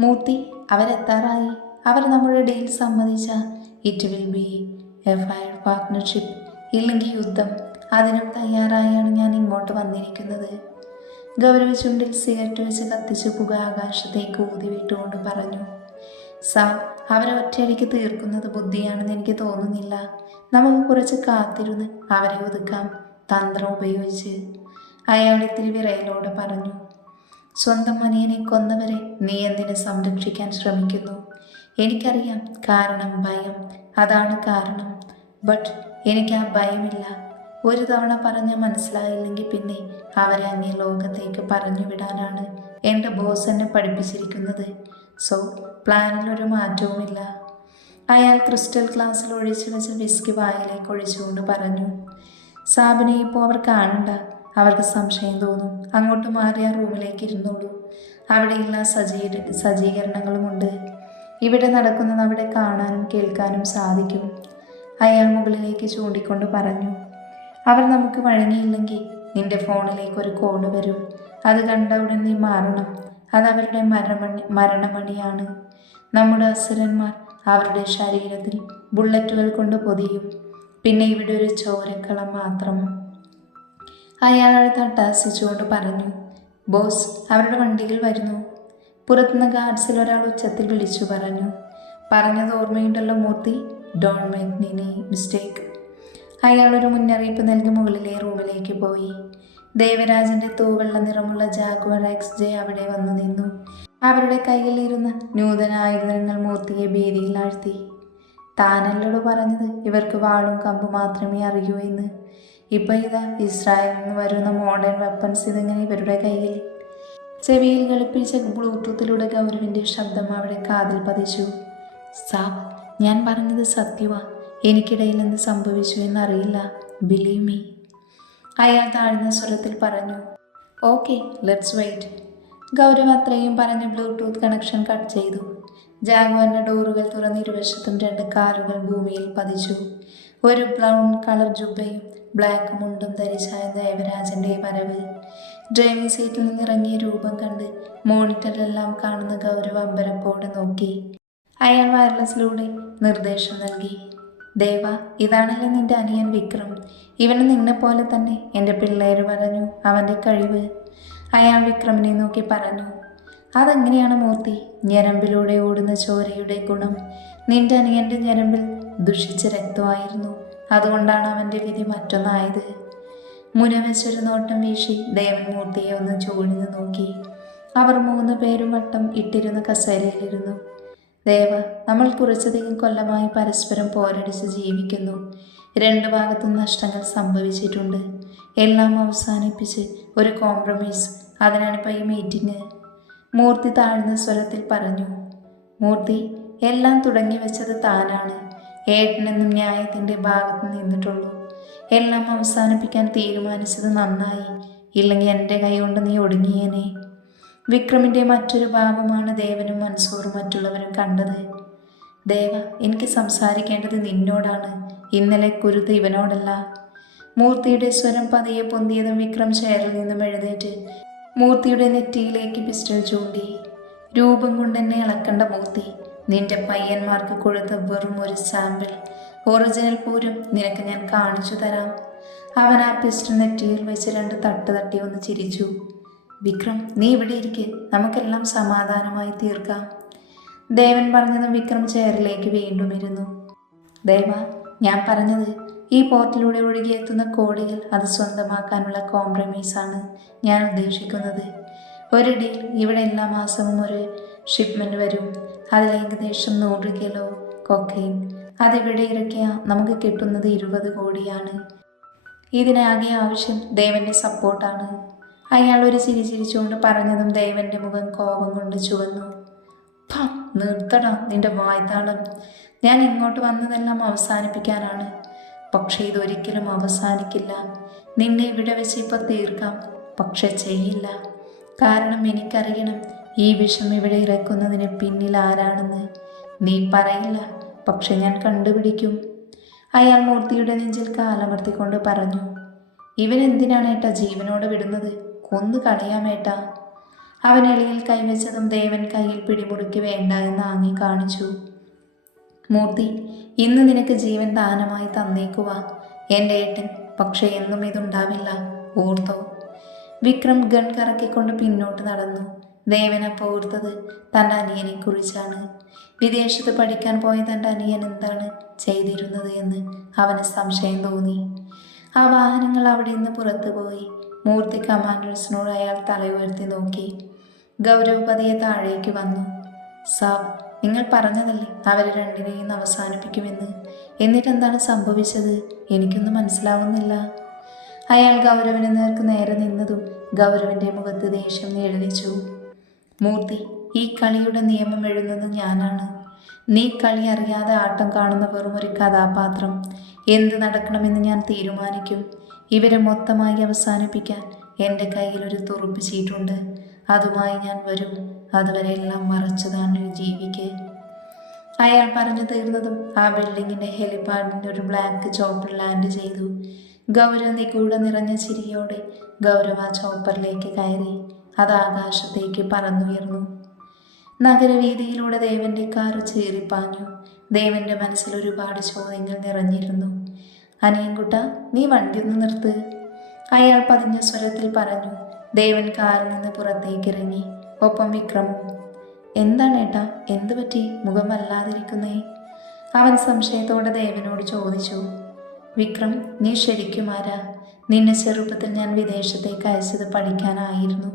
മൂർത്തി അവരെത്താറായി. അവർ നമ്മുടെ deal സമ്മതിച്ച it will be a fair partnership ഇല്ലെങ്കിൽ യുദ്ധം. അതിനും തയ്യാറായാണ് ഞാൻ ഇങ്ങോട്ട് വന്നിരിക്കുന്നത്. ഗൗരവ ചുണ്ടിൽ സിഗരറ്റ് വെച്ച് കത്തിച്ച് പുക ആകാശത്തേക്ക് ഊതി വിട്ടുകൊണ്ട് പറഞ്ഞു സാം അവരെ ഒറ്റയടിക്ക് തീർക്കുന്നത് ബുദ്ധിയാണെന്ന് എനിക്ക് തോന്നുന്നില്ല. നമുക്ക് കുറച്ച് കാത്തിരുന്ന് അവരെ ഒതുക്കാം തന്ത്രം ഉപയോഗിച്ച് അയാൾ ഇത്തിരി വിറയലോടെ പറഞ്ഞു. സ്വന്തം മനിയനെ കൊന്നവരെ നീ എന്തിനെ സംരക്ഷിക്കാൻ ശ്രമിക്കുന്നു? എനിക്കറിയാം കാരണം ഭയം. അതാണ് കാരണം. ബട്ട് എനിക്ക് ആ ഭയമില്ല. ഒരു തവണ പറഞ്ഞ് മനസ്സിലായില്ലെങ്കിൽ പിന്നെ അവരെ അങ്ങേ ലോകത്തേക്ക് പറഞ്ഞു വിടാനാണ് എന്റെ ബോസ് എന്നെ പഠിപ്പിച്ചിരിക്കുന്നത്. സോ പ്ലാനിലൊരു മാറ്റവുമില്ല. അയാൾ ക്രിസ്റ്റൽ ഗ്ലാസ്സിൽ ഒഴിച്ചു വെച്ച വിസ്കി വായിലേക്ക് ഒഴിച്ചുകൊണ്ട് പറഞ്ഞു. സാബിനെ ഇപ്പോൾ അവർ കാണണ്ട. അവർക്ക് സംശയം തോന്നും. അങ്ങോട്ട് മാറി ആ റൂമിലേക്ക് ഇരുന്നോളൂ. അവിടെ എല്ലാ സജ്ജീ സജ്ജീകരണങ്ങളുമുണ്ട്. ഇവിടെ നടക്കുന്നത് അവിടെ കാണാനും കേൾക്കാനും സാധിക്കും. അയാൾ മുകളിലേക്ക് ചൂണ്ടിക്കൊണ്ട് പറഞ്ഞു അവർ നമുക്ക് വഴങ്ങിയില്ലെങ്കിൽ നിന്റെ ഫോണിലേക്ക് ഒരു കോൾ വരും. അത് കണ്ട ഉടൻ നീ മാറണം. അത് അവരുടെ മരണമണി മരണമണിയാണ്. നമ്മുടെ അസുരന്മാർ അവരുടെ ശരീരത്തിൽ ബുള്ളറ്റുകൾ കൊണ്ട് പൊതിയും. പിന്നെ ഇവിടെ ഒരു ചോരക്കളം മാത്രം. അയാളെ തട്ടാസിച്ചുകൊണ്ട് പറഞ്ഞു ബോസ് അവരുടെ വണ്ടിയിൽ വരുന്നു. പുറത്തുനിന്ന് ഗാർഡ്സിൽ ഒരാൾ ഉച്ചത്തിൽ വിളിച്ചു പറഞ്ഞു പറഞ്ഞത് ഓർമ്മയുണ്ടല്ലോ Murthy don't make any mistake. അയാളൊരു മുന്നറിയിപ്പ് നൽകി മുകളിലെ റൂമിലേക്ക് പോയി. ദേവരാജന്റെ തൂവെള്ള നിറമുള്ള ജാഗ്വർ എക്സ് ജെ അവിടെ വന്നു നിന്നു. അവരുടെ കയ്യിലിരുന്ന നൂതന ആയുധങ്ങൾ മൂർത്തിയെ ഭീതിയിൽ ആഴ്ത്തി. താനല്ലോട് പറഞ്ഞത് ഇവർക്ക് വാളും കമ്പും മാത്രമേ അറിയൂ എന്ന്. ഇപ്പൊ ഇതാ ഇസ്രായേലിൽ നിന്ന് വരുന്ന മോഡേൺ വെപ്പൺസ് ഇതെങ്ങനെ ഇവരുടെ കയ്യിൽ. ചെവിയിൽ കളിപ്പിച്ച ബ്ലൂടൂത്തിലൂടെ ഗൗരവിന്റെ ശബ്ദം അവിടെ കാതിൽ പതിച്ചു. സാബ് ഞാൻ പറഞ്ഞത് സത്യവാ. എനിക്കിടയിൽ എന്ത് സംഭവിച്ചു എന്നറിയില്ല. ബിലീവ് മീ അയാൾ താഴ്ന്ന സ്വരത്തിൽ പറഞ്ഞു. ഓക്കെ ലെറ്റ്സ് വെയിറ്റ് ഗൗരവ് അത്രയും പറഞ്ഞ് ബ്ലൂടൂത്ത് കണക്ഷൻ കട്ട് ചെയ്തു. ജാഗ്വാറിന്റെ ഡോറുകൾ തുറന്ന് ഇരുവശത്തും രണ്ട് കാറുകൾ ഭൂമിയിൽ പതിച്ചു. ഒരു ബ്രൗൺ കളർ ജുബയും ബ്ലാക്ക് മുണ്ടും ധരിച്ചായ ദേവരാജന്റെ വരവ് ഡ്രൈവിംഗ് സീറ്റിൽ നിന്നിറങ്ങിയ രൂപം കണ്ട് മോണിറ്ററിലെല്ലാം കാണുന്ന ഗൗരവ അമ്പരപ്പോടെ നോക്കി. അയാൾ വയർലെസ്സിലൂടെ നിർദ്ദേശം നൽകി. ദേവ ഇതാണല്ലോ നിന്റെ അനിയൻ വിക്രം? ഇവന് നിന്നെ പോലെ തന്നെ എന്റെ പിള്ളേർ പറഞ്ഞു അവന്റെ കഴിവ്. അയാൾ വിക്രമിനെ നോക്കി പറഞ്ഞു. അതെങ്ങനെയാണ് മൂർത്തി? ഞരമ്പിലൂടെ ഓടുന്ന ചോരയുടെ ഗുണം. നിന്റെ അനിയന്റെ ഞരമ്പിൽ ദുഷിച്ച രക്തമായിരുന്നു. അതുകൊണ്ടാണ് അവന്റെ വിധി മറ്റൊന്നായത്. മുനവെച്ചൊരു നോട്ടം വീശി ദേവമൂർത്തിയെ ഒന്ന് ചൂഴ്ന്നു നോക്കി. അവർ മൂന്ന് പേരും വട്ടം ഇട്ടിരുന്ന കസേരയിലിരുന്നു. ദേവ നമ്മൾ കുറച്ചധികം കൊല്ലമായി പരസ്പരം പോരടിച്ച് ജീവിക്കുന്നു. രണ്ട് ഭാഗത്തും നഷ്ടങ്ങൾ സംഭവിച്ചിട്ടുണ്ട്. എല്ലാം അവസാനിപ്പിച്ച് ഒരു കോംപ്രമൈസ് അതിനാണ് ഇപ്പോൾ ഈ മീറ്റിംഗ് മൂർത്തി താഴ്ന്ന സ്വരത്തിൽ പറഞ്ഞു മൂർത്തി എല്ലാം തുടങ്ങി വെച്ചത് താനാണ്. ഏട്ടനെന്നും ന്യായത്തിന്റെ ഭാഗത്ത് നിന്നിട്ടുള്ളൂ. എല്ലാം അവസാനിപ്പിക്കാൻ തീരുമാനിച്ചത് നന്നായി. ഇല്ലെങ്കിൽ എന്റെ കൈ കൊണ്ട് നീ ഒടുങ്ങിയേനെ. വിക്രമിന്റെ മറ്റൊരു ഭാവമാണ് ദേവനും മൻസൂറും മറ്റുള്ളവരും കണ്ടത്. ദേവ എനിക്ക് സംസാരിക്കേണ്ടത് നിന്നോടാണ്. ഇന്നലെ കുരുത്ത് ഇവനോടല്ല. മൂർത്തിയുടെ സ്വരം പതിയെ പൊന്തിയതും വിക്രം ചെയറിൽ നിന്നും എഴുന്നേറ്റ് മൂർത്തിയുടെ നെറ്റിയിലേക്ക് പിസ്റ്റൾ ചൂണ്ടി. രൂപം കൊണ്ട് എന്നെ ഇളക്കണ്ട മൂർത്തി. നിന്റെ പയ്യന്മാർക്ക് കൊടുത്ത വെറും ഒരു സാമ്പിൾ. ഒറിജിനൽ പൂരം നിനക്ക് ഞാൻ കാണിച്ചു തരാം. അവൻ ആ പിസ്റ്റൾ നെറ്റിയിൽ വെച്ച് രണ്ട് തട്ട് തട്ടി ഒന്ന് ചിരിച്ചു. വിക്രം നീ ഇവിടെ ഇരിക്കെ. നമുക്കെല്ലാം സമാധാനമായി തീർക്കാം. ദേവൻ പറഞ്ഞത് വിക്രം ചെയറിലേക്ക് വീണ്ടും ഇരുന്നു. ദേവ ഞാൻ പറഞ്ഞത് ഈ പോർട്ടിലൂടെ ഒഴുകിയെത്തുന്ന കോടികൾ അത് സ്വന്തമാക്കാനുള്ള കോംപ്രമൈസാണ് ഞാൻ ഉദ്ദേശിക്കുന്നത്. ഒരു ഡീൽ ഇവിടെ എല്ലാ മാസവും ഒരു ഷിപ്മെന്റ് വരും. അതിൽ ഏകദേശം നൂറ് കിലോ കൊക്കൈൻ അതിവിടെ ഇറക്കിയ നമുക്ക് കിട്ടുന്നത് ഇരുപത് കോടിയാണ്. ഇതിനാകെ ആവശ്യം ദേവന്റെ സപ്പോർട്ടാണ്. അയാൾ ഒരു ചിരി ചിരിച്ചുകൊണ്ട് പറഞ്ഞതും ദേവന്റെ മുഖം കോപം കൊണ്ട് ചുവന്നു. "ഫ, നിർത്തടാ നിന്റെ വായ്ത്താളം. ഞാൻ ഇങ്ങോട്ട് വന്നതെല്ലാം അവസാനിപ്പിക്കാനാണ്. പക്ഷേ ഇതൊരിക്കലും അവസാനിക്കില്ല. നിന്നെ ഇവിടെ വെച്ച് ഇപ്പോൾ തീർക്കാം. പക്ഷെ ചെയ്യില്ല. കാരണം എനിക്കറിയണം ഈ വിഷം ഇവിടെ ഇറക്കുന്നതിന് പിന്നിൽ ആരാണെന്ന് നീ പറയില്ല പക്ഷെ ഞാൻ കണ്ടുപിടിക്കും. അയാൾ മൂർത്തിയുടെ നെഞ്ചിൽ കാലമർത്തിക്കൊണ്ട് പറഞ്ഞു ഇവൻ എന്തിനാണ് ഏട്ടാ ജീവനോട് വിടുന്നത്? കൊന്നു കളയാമേട്ട അവൻ എളിയിൽ കൈവച്ചതും ദേവൻ കയ്യിൽ പിടിമുറുക്കി വേണ്ട എന്ന് ആങ്ങി കാണിച്ചു. മൂർത്തി ഇന്ന് നിനക്ക് ജീവൻ ദാനമായി തന്നേക്കുക എന്റെ ഏട്ടൻ പക്ഷെ എന്നും ഇതുണ്ടാവില്ല. ഓർത്തോ. വിക്രം ഗൺ കറക്കിക്കൊണ്ട് പിന്നോട്ട് നടന്നു. ദേവൻ പോർത്തത് തന്റെ അനിയനെ കുറിച്ചാണ്. വിദേശത്ത് പഠിക്കാൻ പോയ തന്റെ അനിയൻ എന്താണ് ചെയ്തിരുന്നത് എന്ന് അവന് സംശയം തോന്നി. ആ വാഹനങ്ങൾ അവിടെ നിന്ന് പുറത്തു പോയി. മൂർത്തി കമാൻഡേഴ്സിനോട് അയാൾ തല ഉയർത്തി നോക്കി. ഗൗരവപതിയെ താഴേക്ക് വന്നു. സാബ് നിങ്ങൾ പറഞ്ഞതല്ലേ അവരെ രണ്ടിനെയും അവസാനിപ്പിക്കുമെന്ന്? എന്നിട്ടെന്താണ് സംഭവിച്ചത്? എനിക്കൊന്നും മനസ്സിലാവുന്നില്ല. അയാൾ ഗൗരവനെ നേർക്ക് നേരെ നിന്നതും ഗൗരവന്റെ മുഖത്ത് ദേഷ്യം നിഴലിച്ചു. മൂർത്തി ഈ കളിയുടെ നിയമം എഴുതുന്നത് ഞാനാണ്. നീ കളി അറിയാതെ ആട്ടം കാണുന്ന വെറും ഒരു കഥാപാത്രം. എന്ത് നടക്കണമെന്ന് ഞാൻ തീരുമാനിക്കും. ഇവരെ മൊത്തമായി അവസാനിപ്പിക്കാൻ എന്റെ കയ്യിൽ ഒരു തുറുപ്പ് ചീട്ടുണ്ട്. അതുമായി ഞാൻ വരും. അതുവരെ എല്ലാം മറച്ചതാണ് ജീവിക്ക്. അയാൾ പറഞ്ഞു തീർന്നതും ആ ബിൽഡിങ്ങിന്റെ ഹെലിപാഡിന്റെ ഒരു ബ്ലാക്ക് ചോപ്പർ ലാൻഡ് ചെയ്തു. ഗൗരവ നിഗൂഢ നിറഞ്ഞ ചിരിയോടെ ഗൗരവ ചോപ്പറിലേക്ക് കയറി. അത് ആകാശത്തേക്ക് പറന്നുയർന്നു. നഗരവീതിയിലൂടെ ദേവന്റെ കാർ ചീറിപ്പാഞ്ഞു ദേവന്റെ മനസ്സിൽ ഒരുപാട് ചോദ്യങ്ങൾ നിറഞ്ഞിരുന്നു. അനിയൻകുട്ട നീ വണ്ടി ഒന്ന് നിർത്ത്. അയാൾ പതിഞ്ഞ സ്വരത്തിൽ പറഞ്ഞു. ദേവൻ കാറിൽ നിന്ന് പുറത്തേക്ക് ഇറങ്ങി ഒപ്പം വിക്രമും എന്താണ് ഏട്ടാ? എന്തു പറ്റി? മുഖം വല്ലാതിരിക്കുന്നേ. അവൻ സംശയത്തോടെ ദേവനോട് ചോദിച്ചു. വിക്രം നീ ശരിക്കും ആരാ? നിന്നെ ചെറുപ്പത്തിൽ ഞാൻ വിദേശത്തേക്ക് അയച്ചത് പഠിക്കാനായിരുന്നു.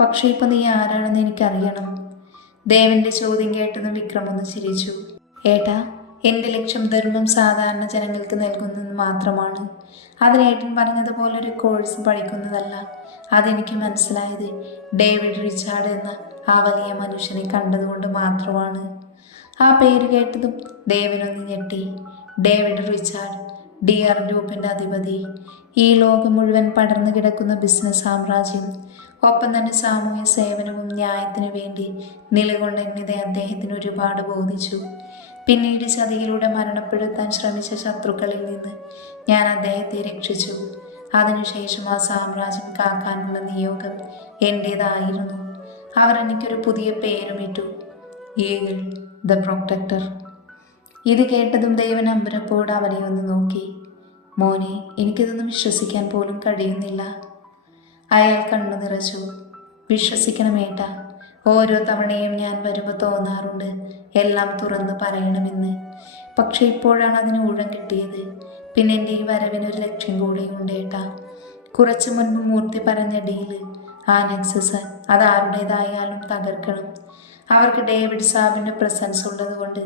പക്ഷേ ഇപ്പൊ നീ ആരാണെന്ന് എനിക്കറിയണം. ദേവന്റെ ചോദ്യം കേട്ടതും വിക്രം ഒന്ന് ചിരിച്ചു. ഏട്ടാ എന്റെ ലക്ഷ്യം ധർമ്മം സാധാരണ ജനങ്ങൾക്ക് നൽകുന്നത് മാത്രമാണ്. അതിനേട്ടൻ പറഞ്ഞതുപോലെ ഒരു കോഴ്സ് പഠിക്കുന്നതല്ല. അതെനിക്ക് മനസ്സിലായത് ഡേവിഡ് റിച്ചാർഡ് എന്ന ആ വലിയ മനുഷ്യനെ കണ്ടതുകൊണ്ട് മാത്രമാണ്. ആ പേര് കേട്ടതും ദേവനൊന്ന് ഞെട്ടി. ഡേവിഡ് റിച്ചാർഡ് ഡി ആർ ഗ്രൂപ്പിന്റെ അധിപതി. ഈ ലോകം മുഴുവൻ പടർന്നു കിടക്കുന്ന ബിസിനസ് സാമ്രാജ്യം. ഒപ്പം തന്നെ സാമൂഹ്യ സേവനവും ന്യായത്തിനു വേണ്ടി നിലകൊണ്ടെന്നത് അദ്ദേഹത്തിന് ഒരുപാട് ബോധിച്ചു. പിന്നീട് ചതിയിലൂടെ മരണപ്പെടുത്താൻ ശ്രമിച്ച ശത്രുക്കളിൽ നിന്ന് ഞാൻ അദ്ദേഹത്തെ രക്ഷിച്ചു. അതിനുശേഷം ആ സാമ്രാജ്യം കാക്കാനുള്ള നിയോഗം എന്റേതായിരുന്നു അവർ എനിക്കൊരു പുതിയ പേരുമിട്ടു ഈഗിൾ ദ പ്രൊട്ടക്ടർ. ഇത് കേട്ടതും ദേവൻ അമ്പരപ്പോട് അവനെ ഒന്ന് നോക്കി. മോനെ എനിക്കിതൊന്നും വിശ്വസിക്കാൻ പോലും കഴിയുന്നില്ല. അയാൾ കണ്ണു നിറച്ചു. വിശ്വസിക്കണമേട്ട ഓരോ തവണയും ഞാൻ വരുമ്പോൾ തോന്നാറുണ്ട് എല്ലാം തുറന്ന് പറയണമെന്ന്. പക്ഷെ ഇപ്പോഴാണ് അതിന് ഊഴം കിട്ടിയത്. പിന്നെ എന്റെ ഈ വരവിനൊരു ലക്ഷ്യം കൂടി ഉണ്ടേട്ടാ കുറച്ച് മുൻപ് മൂർത്തി പറഞ്ഞ ഡീൽ. ആ നെക്സസ് അത് ആരുടേതായാലും തകർക്കണം. അവർക്ക് ഡേവിഡ് സാബിന്റെ പ്രസൻസ് ഉള്ളതുകൊണ്ട്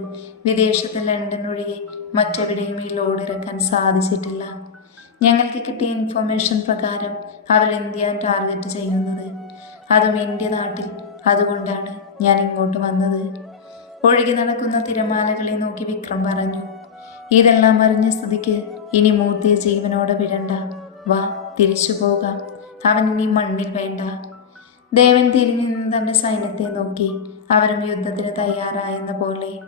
വിദേശത്ത് ലണ്ടൻ ഒഴികെ മറ്റെവിടെയും ഈ ലോഡ് ഇറക്കാൻ സാധിച്ചിട്ടില്ല. ഞങ്ങൾക്ക് കിട്ടിയ ഇൻഫർമേഷൻ പ്രകാരം അവർ ഇന്ത്യ ടാർഗറ്റ് ചെയ്യുന്നത്? അതും ഇന്ത്യ നാട്ടിൽ അതുകൊണ്ടാണ് ഞാൻ ഇങ്ങോട്ട് വന്നത്. ഒഴുകി നടക്കുന്ന തിരമാലകളെ നോക്കി വിക്രം പറഞ്ഞു ഇതെല്ലാം അറിഞ്ഞ സ്ഥിതിക്ക് ഇനി മൂർത്തിയ ജീവനോടെ വിടണ്ട. വാ തിരിച്ചു പോകാം. അവൻ ഇനി മണ്ണിൽ വേണ്ട. ദേവൻ തിരിഞ്ഞു നിന്ന് തന്റെ സൈന്യത്തെ നോക്കി. അവരും യുദ്ധത്തിന് തയ്യാറായെന്ന പോലെ.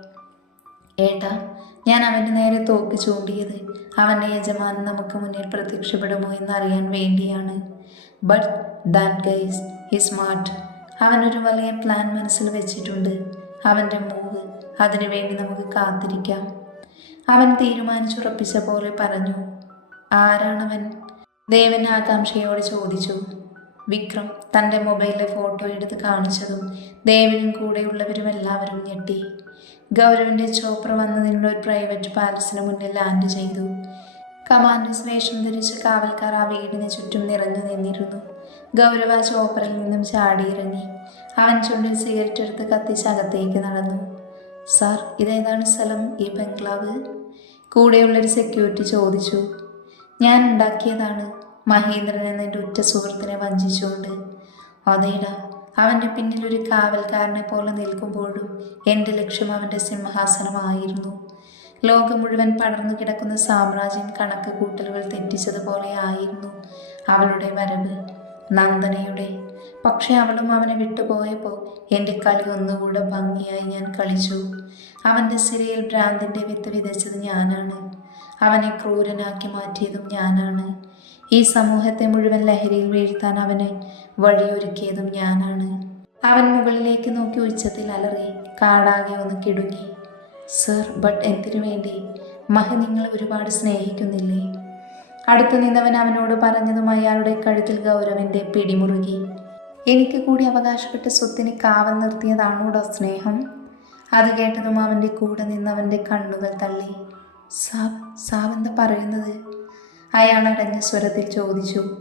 ഏട്ടാ ഞാൻ അവന്റെ നേരെ തോക്ക് ചൂണ്ടിയത് അവന്റെ യജമാനൻ നമുക്ക് മുന്നിൽ പ്രത്യക്ഷപ്പെടുമോ എന്നറിയാൻ വേണ്ടിയാണ്. But that guys he smart അവനൊരു വലിയ പ്ലാൻ മനസ്സിൽ വെച്ചിട്ടുണ്ട്. അവന്റെ മൂവ് അതിനുവേണ്ടി നമുക്ക് കാത്തിരിക്കാം. അവൻ തീരുമാനിച്ചുറപ്പിച്ച പോലെ പറഞ്ഞു. ആരാണവൻ? ദേവൻ ആകാംക്ഷയോട് ചോദിച്ചു. വിക്രം തന്റെ മൊബൈലിലെ ഫോട്ടോ എടുത്ത് കാണിച്ചതും ദേവനും കൂടെയുള്ളവരും എല്ലാവരും ഞെട്ടി. ഗൗരവിന്റെ ചോപ്ര വന്നതിനുള്ള ഒരു പ്രൈവറ്റ് പാലസിന് മുന്നിൽ ലാൻഡ് ചെയ്തു. കമാൻഡേഴ്സ് വേഷം ധരിച്ച് കാവൽക്കാർ ആ വീടിന് ചുറ്റും നിറഞ്ഞു നിന്നിരുന്നു. ഗൗരവ ചോപ്പറിൽ നിന്നും ചാടിയിറങ്ങി. അവൻ ചുണ്ടിൽ സിഗരറ്റ് എടുത്ത് കത്തിച്ച് അകത്തേക്ക് നടന്നു. സാർ ഇതേതാണ് സ്ഥലം? ഈ ബംഗ്ലാവ്? കൂടെയുള്ളൊരു സെക്യൂരിറ്റി ചോദിച്ചു. ഞാൻ ഉണ്ടാക്കിയതാണ്. മഹേന്ദ്രൻ എന്ന എന്റെ ഉറ്റ സുഹൃത്തിനെ വഞ്ചിച്ചുകൊണ്ട് അതേടാ അവന്റെ പിന്നിൽ ഒരു കാവൽക്കാരനെ പോലെ നിൽക്കുമ്പോഴും എന്റെ ലക്ഷ്യം അവന്റെ സിംഹാസനമായിരുന്നു. ലോകം മുഴുവൻ പടർന്നു കിടക്കുന്ന സാമ്രാജ്യം കണക്ക് കൂട്ടലുകൾ തെറ്റിച്ചതുപോലെ ആയിരുന്നു അവളുടെ വരവ്. നന്ദനയുടെ പക്ഷെ അവളും അവനെ വിട്ടുപോയപ്പോൾ എന്റെ കളി ഒന്നുകൂടെ ഭംഗിയായി ഞാൻ കളിച്ചു. അവന്റെ സിരയിൽ ഭ്രാന്തിന്റെ വിത്ത് വിതച്ചത് ഞാനാണ്. അവനെ ക്രൂരനാക്കി മാറ്റിയതും ഞാനാണ്. ഈ സമൂഹത്തെ മുഴുവൻ ലഹരിയിൽ വീഴ്ത്താൻ അവന് വഴിയൊരുക്കിയതും ഞാനാണ്. അവൻ മുകളിലേക്ക് നോക്കി ഉച്ചത്തിൽ അലറി കാടാകെ ഒന്ന് കിടുങ്ങി. സർ ബട്ട് എന്തിനു വേണ്ടി? മഹ നിങ്ങളെ ഒരുപാട് സ്നേഹിക്കുന്നില്ലേ? അടുത്തു നിന്നവൻ അവനോട് പറഞ്ഞതും അയാളുടെ കഴുത്തിൽ ഗൗരവന്റെ പിടിമുറുകി. എനിക്ക് കൂടി അവകാശപ്പെട്ട സ്വത്തിന് കാവൽ നിർത്തിയതാണോടോ സ്നേഹം? അത് കേട്ടതും അവന്റെ കൂടെ നിന്നവന്റെ കണ്ണുകൾ തള്ളി. സാബ് സാബ് എന്താ പറയുന്നത്? അയാൾ അടഞ്ഞ സ്വരത്തിൽ ചോദിച്ചു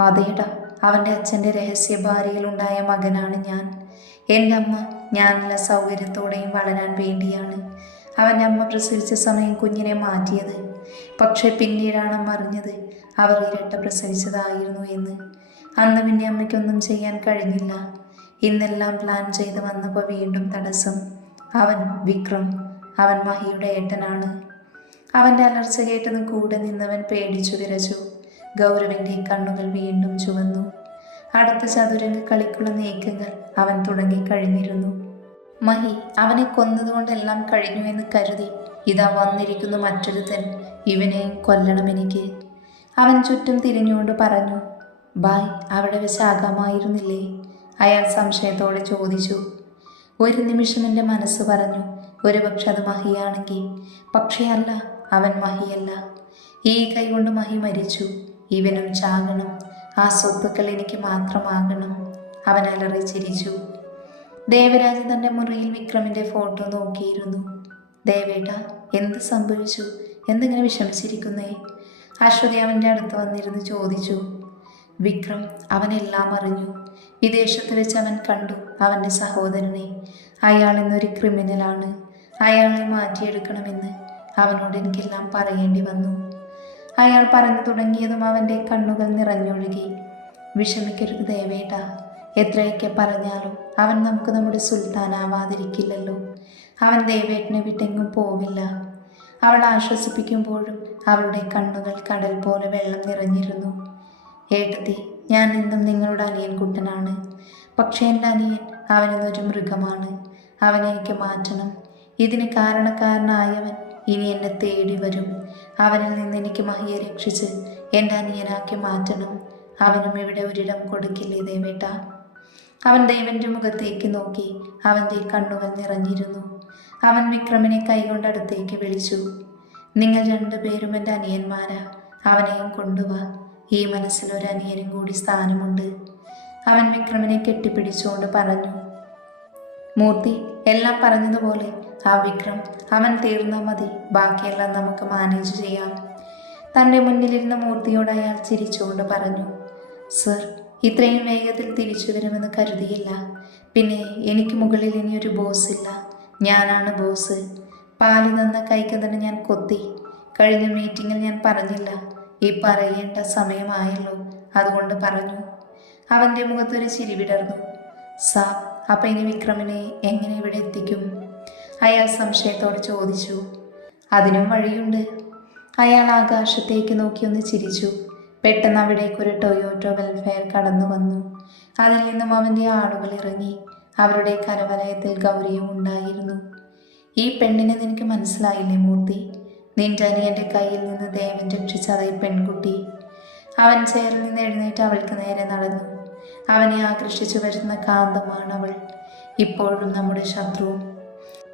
അതേടാ അവന്റെ അച്ഛന്റെ രഹസ്യ ഭാര്യയിലുണ്ടായ മകനാണ് ഞാൻ. എന്റെ അമ്മ നല്ല സൗകര്യത്തോടെയും വളരാൻ വേണ്ടിയാണ് അവന്റെ അമ്മ പ്രസവിച്ച സമയം കുഞ്ഞിനെ മാറ്റിയത്. പക്ഷെ പിന്നീടാണ് അമ്മ അറിഞ്ഞത് അവർ ഇരട്ട പ്രസവിച്ചതായിരുന്നു എന്ന്. അന്ന് പിന്നെ അമ്മയ്ക്കൊന്നും ചെയ്യാൻ കഴിഞ്ഞില്ല. ഇന്നെല്ലാം പ്ലാൻ ചെയ്ത് വന്നപ്പോൾ വീണ്ടും തടസ്സം. അവൻ വിക്രം അവൻ മഹിയുടെ ഏട്ടനാണ്. അവന്റെ അലർച്ച കേട്ടെന്ന് കൂടെ നിന്നവൻ പേടിച്ചു വിരച്ചു ഗൗരവിന്റെ കണ്ണുകൾ വീണ്ടും ചുവന്നു. അടുത്ത ചതുരംഗ കളിക്കുള്ള നീക്കങ്ങൾ അവൻ തുടങ്ങി കഴിഞ്ഞിരുന്നു. മഹി അവനെ കൊന്നതുകൊണ്ടെല്ലാം കഴിഞ്ഞു എന്ന് കരുതി ഇതാ വന്നിരിക്കുന്നു മറ്റൊരുത്തൻ. ഇവനെ കൊല്ലണം എനിക്ക്. അവൻ ചുറ്റും തിരിഞ്ഞുകൊണ്ട് പറഞ്ഞു ബായ് അവിടെ വെച്ചാകാമായിരുന്നില്ലേ അയാൾ സംശയത്തോടെ ചോദിച്ചു. ഒരു നിമിഷം എന്റെ മനസ്സ് പറഞ്ഞു ഒരുപക്ഷെ അത് മഹിയാണെങ്കിൽ. പക്ഷേ അല്ല അവൻ മഹിയല്ല. ഈ കൈ കൊണ്ട് മഹി മരിച്ചു. ഇവനും ചാകണം ആ സ്വത്തുക്കൾ എനിക്ക് മാത്രമാകണം. അവൻ അലറി ചിരിച്ചു. ദേവരാജ് തന്റെ മുറിയിൽ വിക്രമിന്റെ ഫോട്ടോ നോക്കിയിരുന്നു. ദേവേട്ട എന്ത് സംഭവിച്ചു? എന്തിങ്ങനെ വിഷമിച്ചിരിക്കുന്നേ? അശ്വതി അവന്റെ അടുത്ത് വന്നിരുന്ന് ചോദിച്ചു. വിക്രം അവനെല്ലാം അറിഞ്ഞു. വിദേശത്ത് വെച്ച് അവൻ കണ്ടു അവന്റെ സഹോദരനെ. അയാൾ എന്നൊരു ക്രിമിനലാണ്. അയാളെ മാറ്റിയെടുക്കണമെന്ന്. അവനോട് എനിക്കെല്ലാം പറയേണ്ടി വന്നു. അയാൾ പറഞ്ഞു തുടങ്ങിയതും അവന്റെ കണ്ണുകൾ നിറഞ്ഞൊഴുകി. വിഷമിക്കരുത് ദേവേട്ട. എത്രയൊക്കെ പറഞ്ഞാലും അവൻ നമുക്ക് നമ്മുടെ സുൽത്താനാവാതിരിക്കില്ലല്ലോ. അവൻ ദേവേട്ടനെ വിട്ടെങ്ങും പോവില്ല. അവൾ ആശ്വസിപ്പിക്കുമ്പോഴും അവളുടെ കണ്ണുകൾ കടൽ പോലെ വെള്ളം നിറഞ്ഞിരുന്നു. ഏട്ടത്തി ഞാൻ ഇന്നും നിങ്ങളുടെ അനിയൻ കുട്ടനാണ് പക്ഷേ എന്റെ അനിയൻ അവനെന്നൊരു മൃഗമാണ്. അവനെനിക്ക് മാറ്റണം. ഇതിന് കാരണക്കാരനായവൻ ഇനി എന്നെ തേടി വരും. അവനിൽ നിന്ന് എനിക്ക് മഹിയെ രക്ഷിച്ച് എന്റെ അനിയനാക്കി മാറ്റണം. അവനും ഇവിടെ ഒരിടം കൊടുക്കില്ലേ ദേവേട്ട? അവൻ ദൈവന്റെ മുഖത്തേക്ക് നോക്കി അവന്റെ കണ്ണുകൾ നിറഞ്ഞിരുന്നു. അവൻ വിക്രമിനെ കൈകൊണ്ട് അടുത്തേക്ക് വിളിച്ചു. നിങ്ങൾ രണ്ടുപേരും എന്റെ അനിയന്മാരാ. അവനെയും കൊണ്ടുവാ. ഈ മനസ്സിൽ ഒരു അനിയനും കൂടി സ്ഥാനമുണ്ട്. അവൻ വിക്രമിനെ കെട്ടിപ്പിടിച്ചുകൊണ്ട് പറഞ്ഞു. മൂർത്തി എല്ലാം പറഞ്ഞതുപോലെ ആ വിക്രം അവൻ തീർന്നാൽ മതി. ബാക്കിയെല്ലാം നമുക്ക് മാനേജ് ചെയ്യാം. തന്റെ മുന്നിലിരുന്ന മൂർത്തിയോട് അയാൾ ചിരിച്ചുകൊണ്ട് പറഞ്ഞു സർ ഇത്രയും വേഗത്തിൽ തിരിച്ചു വരുമെന്ന് കരുതിയില്ല. പിന്നെ എനിക്ക് മുകളിൽ ഇനി ഒരു ബോസ് ഇല്ല. ഞാനാണ് ബോസ് പാൽ നിന്ന കൈക്ക് തന്നെ ഞാൻ കൊത്തി. കഴിഞ്ഞ മീറ്റിങ്ങിൽ ഞാൻ പറഞ്ഞില്ല. ഈ പറയേണ്ട സമയമായല്ലോ. അതുകൊണ്ട് പറഞ്ഞു. അവന്റെ മുഖത്തൊരു ചിരി വിടർന്നു. സാ അപ്പം ഇനി വിക്രമിനെ എങ്ങനെ ഇവിടെ എത്തിക്കും? അയാൾ സംശയത്തോടെ ചോദിച്ചു. അതിനും വഴിയുണ്ട്. അയാൾ ആകാശത്തേക്ക് നോക്കിയൊന്ന് ചിരിച്ചു. പെട്ടെന്ന് അവിടേക്ക് ഒരു ടൊയോട്ടോ വെൽഫെയർ കടന്നു വന്നു. അതിൽ നിന്നും അവന്റെ ആളുകൾ ഇറങ്ങി. അവരുടെ കരവലയത്തിൽ ഗൗരിയും ഉണ്ടായിരുന്നു. ഈ പെണ്ണിനെ നിനക്ക് മനസ്സിലായില്ലേ മൂർത്തി? നിന്റെ അനിയന്റെ കയ്യിൽ നിന്ന് ദേവൻ രക്ഷിച്ച അതേ പെൺകുട്ടി. അവൻ ചേറിൽ നിന്ന് എഴുന്നേറ്റ് അവൾക്ക് നേരെ നടന്നു. അവനെ ആകർഷിച്ചു വരുന്ന കാന്തമാണ് അവൾ ഇപ്പോഴും നമ്മുടെ ശത്രുവും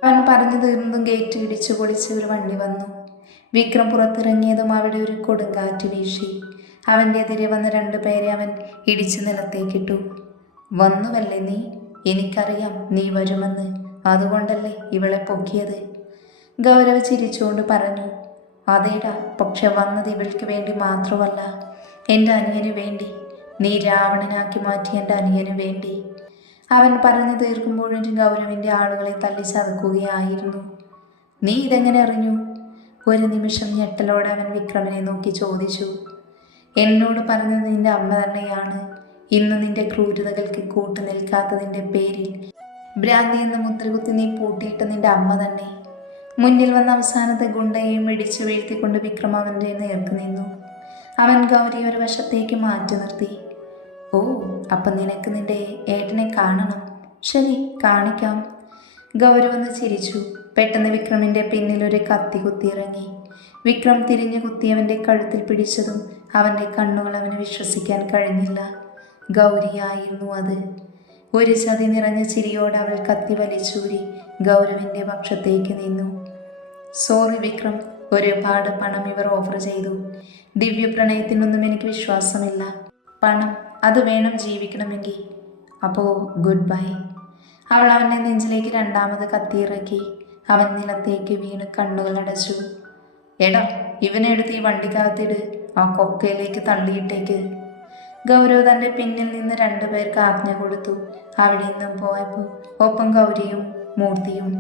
അവൻ പറഞ്ഞു തീർന്നതും ഗേറ്റ് ഇടിച്ചു പൊളിച്ച് ഒരു വണ്ടി വന്നു. വിക്രം പുറത്തിറങ്ങിയതും അവിടെ ഒരു കൊടുങ്കാറ്റ് വീശി. അവന്റെ എതിരെ വന്ന രണ്ടു പേരെ അവൻ ഇടിച്ചു നിലത്തേക്കിട്ടു. വന്നുവല്ലേ നീ? എനിക്കറിയാം നീ വരുമെന്ന്. അതുകൊണ്ടല്ലേ ഇവളെ പൊക്കിയത്? ഗൗരവ ചിരിച്ചുകൊണ്ട് പറഞ്ഞു. അതേടാ പക്ഷെ വന്നത് ഇവൾക്ക് വേണ്ടി മാത്രമല്ല. എന്റെ അനിയന് വേണ്ടി. നീ രാവണനാക്കി മാറ്റി എന്റെ അനിയന് വേണ്ടി. അവൻ പറഞ്ഞു തീർക്കുമ്പോഴും ഗൗരവിന്റെ ആളുകളെ തള്ളി ചതുക്കുകയായിരുന്നു. നീ ഇതെങ്ങനെ അറിഞ്ഞു? ഒരു നിമിഷം ഞെട്ടലോടെ അവൻ വിക്രമനെ നോക്കി ചോദിച്ചു. എന്നോട് പറഞ്ഞത് നിന്റെ അമ്മ തന്നെയാണ്. ഇന്ന് നിന്റെ ക്രൂരതകൾക്ക് കൂട്ടു നിൽക്കാത്തതിന്റെ പേരിൽ ഭ്രാന്തി എന്ന മുദ്രകുത്തി നീ പൂട്ടിയിട്ട് നിന്റെ അമ്മ തന്നെ. മുന്നിൽ വന്ന അവസാനത്തെ ഗുണ്ടയെയും ഇടിച്ചു വീഴ്ത്തിക്കൊണ്ട് വിക്രം അവന്റെ നേർക്ക് നിന്നു. അവൻ ഗൗരി ഒരു വശത്തേക്ക് മാറ്റി നിർത്തി. ഓ അപ്പം നിനക്ക് നിന്റെ ഏട്ടനെ കാണണം. ശരി കാണിക്കാം. ഗൗരവെന്ന് ചിരിച്ചു. പെട്ടെന്ന് വിക്രമിന്റെ പിന്നിൽ ഒരു കത്തി കുത്തിയിറങ്ങി. വിക്രം തിരിഞ്ഞു കുത്തിയവന്റെ കഴുത്തിൽ പിടിച്ചതും അവന്റെ കണ്ണുകൾ അവന് വിശ്വസിക്കാൻ കഴിഞ്ഞില്ല. ഗൗരിയായിരുന്നു അത്. ഒരു ചതി നിറഞ്ഞ ചിരിയോട് അവൾ കത്തി വലിച്ചൂരി ഗൗരവിന്റെ പക്ഷത്തേക്ക് നിന്നു. സോറി വിക്രം. ഒരുപാട് പണം ഇവർ ഓഫർ ചെയ്തു. ദിവ്യ പ്രണയത്തിനൊന്നും എനിക്ക് വിശ്വാസമില്ല. പണം അത് വേണം ജീവിക്കണമെങ്കിൽ. അപ്പോൾ ഗുഡ് ബൈ അവൾ അവന്റെ നെഞ്ചിലേക്ക് രണ്ടാമത് കത്തിയിറക്കി അവൻ നിലത്തേക്ക് വീണ് കണ്ണുകൾ അടച്ചു. എടാ ഇവനെ എടുത്ത് ഈ വണ്ടിക്കകത്തിട്. ആ കൊക്കയിലേക്ക് തള്ളിയിട്ടേക്ക്. ഗൗരവ് തന്റെ പിന്നിൽ നിന്ന് രണ്ടുപേർക്ക് ആജ്ഞ കൊടുത്തു. അവിടെ നിന്നും പോയപ്പോൾ ഒപ്പം ഗൗരിയും മൂർത്തിയും.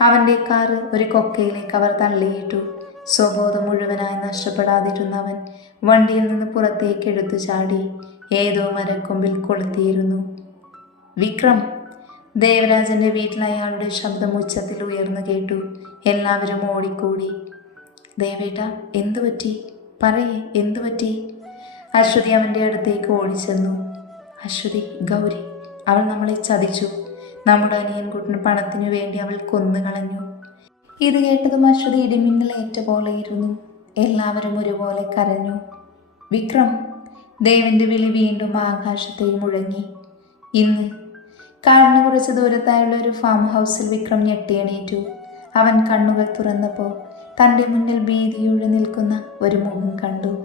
അവന്റെ കാറ് ഒരു കൊക്കയിലേക്ക് അവർ തള്ളിയിട്ടു. സ്വബോധം മുഴുവനായി നഷ്ടപ്പെടാതിരുന്നവൻ വണ്ടിയിൽ നിന്ന് പുറത്തേക്ക് എടുത്തു ചാടി. ഏതോ മരക്കൊമ്പിൽ കൊളുത്തിയിരുന്നു. വിക്രം ദേവരാജന്റെ വീട്ടിൽ അയാളുടെ ശബ്ദം ഉച്ചത്തിൽ ഉയർന്നു കേട്ടു. എല്ലാവരും ഓടിക്കൂടി. ദേവേട്ട എന്തു പറ്റി? പറയേ എന്തു പറ്റി? അശ്വതി അവന്റെ അടുത്തേക്ക് ഓടിച്ചെന്നു. അശ്വതി ഗൗരി അവൾ നമ്മളെ ചതിച്ചു. നമ്മുടെ അനിയൻകുട്ടിന് പണത്തിനു വേണ്ടി അവൾ കൊന്നുകളഞ്ഞു ഇത് കേട്ടതും അശ്വതി ഇടിമിന്നലേറ്റ പോലെയിരുന്നു എല്ലാവരും ഒരുപോലെ കരഞ്ഞു. വിക്രം ദേവന്റെ വിളി വീണ്ടും ആകാശത്തെ മുഴങ്ങി. ഇന്ന് കാടിന് കുറച്ച് ദൂരത്തായുള്ള ഒരു ഫാം ഹൗസിൽ വിക്രം ഞെട്ടിയണീറ്റു. അവൻ കണ്ണുകൾ തുറന്നപ്പോൾ തന്റെ മുന്നിൽ ഭീതിയോടെ നിൽക്കുന്ന ഒരു മുഖം കണ്ടു.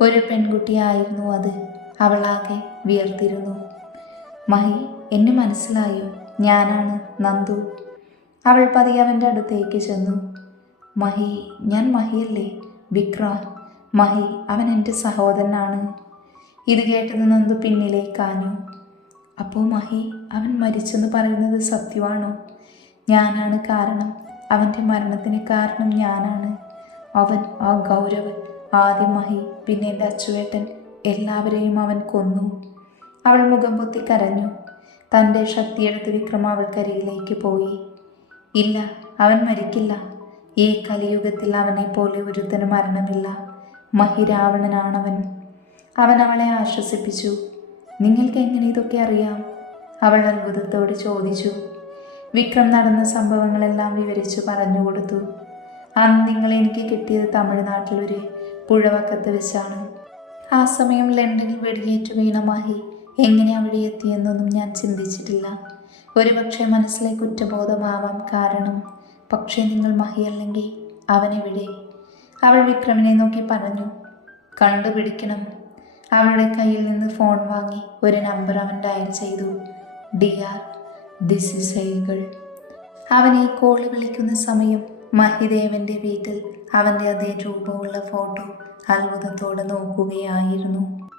ഒരു പെൺകുട്ടിയായിരുന്നു അത്. അവളാകെ വിയർത്തിരുന്നു. മഹി എന്നെ മനസ്സിലായോ? ഞാനാണ് നന്ദു. അവൾ പതിയെ അവന്റെ അടുത്തേക്ക് ചെന്നു. മഹി ഞാൻ മഹിയല്ലേ? വിക്ര മഹി അവൻ എന്റെ സഹോദരനാണ്. ഇത് കേട്ടത് നന്ദു പിന്നിലേക്കാഞ്ഞു അപ്പോൾ മഹി അവൻ മരിച്ചെന്ന് പറയുന്നത് സത്യമാണോ? ഞാനാണ് കാരണം. അവന്റെ മരണത്തിന് കാരണം ഞാനാണ്. അവൻ ആ ഗൗരവ് ആദ്യം മഹി പിന്നെ എന്റെ അച്ചുവേട്ടൻ എല്ലാവരെയും അവൻ കൊന്നു. അവൾ മുഖം പൊത്തി കരഞ്ഞു. തന്റെ ശക്തിയെടുത്ത് വിക്രം അവൾക്കരികിലേക്ക് പോയി. ഇല്ല അവൻ മരിക്കില്ല. ഈ കലിയുഗത്തിൽ അവനെ പോലെ ഒരുത്തന് മരണമില്ല. മഹിരാവണനാണവൻ അവൻ അവളെ ആശ്വസിപ്പിച്ചു. നിങ്ങൾക്ക് എങ്ങനെ ഇതൊക്കെ അറിയാം? അവൾ അത്ഭുതത്തോട് ചോദിച്ചു. വിക്രം നടന്ന സംഭവങ്ങളെല്ലാം വിവരിച്ചു പറഞ്ഞു കൊടുത്തു. അന്ന് നിങ്ങൾ എനിക്ക് കിട്ടിയത് തമിഴ്നാട്ടിലൊരു പുഴവക്കത്ത് വെച്ചാണ്. ആ സമയം ലണ്ടനിൽ വെടിയേറ്റു വീണമാഹി എങ്ങനെ അവിടെ എത്തിയെന്നൊന്നും ഞാൻ ചിന്തിച്ചിട്ടില്ല. ഒരുപക്ഷെ മനസ്സിലെ കുറ്റബോധമാവാം കാരണം. പക്ഷേ നിങ്ങൾ മഹിയല്ലെങ്കിൽ അവനെവിടെ അവൾ വിക്രമിനെ നോക്കി പറഞ്ഞു. കണ്ടുപിടിക്കണം. അവളുടെ കയ്യിൽ നിന്ന് ഫോൺ വാങ്ങി ഒരു നമ്പർ അവൻ ഡയൽ ചെയ്തു. ഡിയാർ ദിസ് ഇസ് ഏകൾ അവൻ ഈ കോൾ വിളിക്കുന്ന സമയം മഹിദേവന്റെ വീട്ടിൽ അവന്റെ അതേ രൂപമുള്ള ഫോട്ടോ അത്ഭുതത്തോടെ നോക്കുകയായിരുന്നു.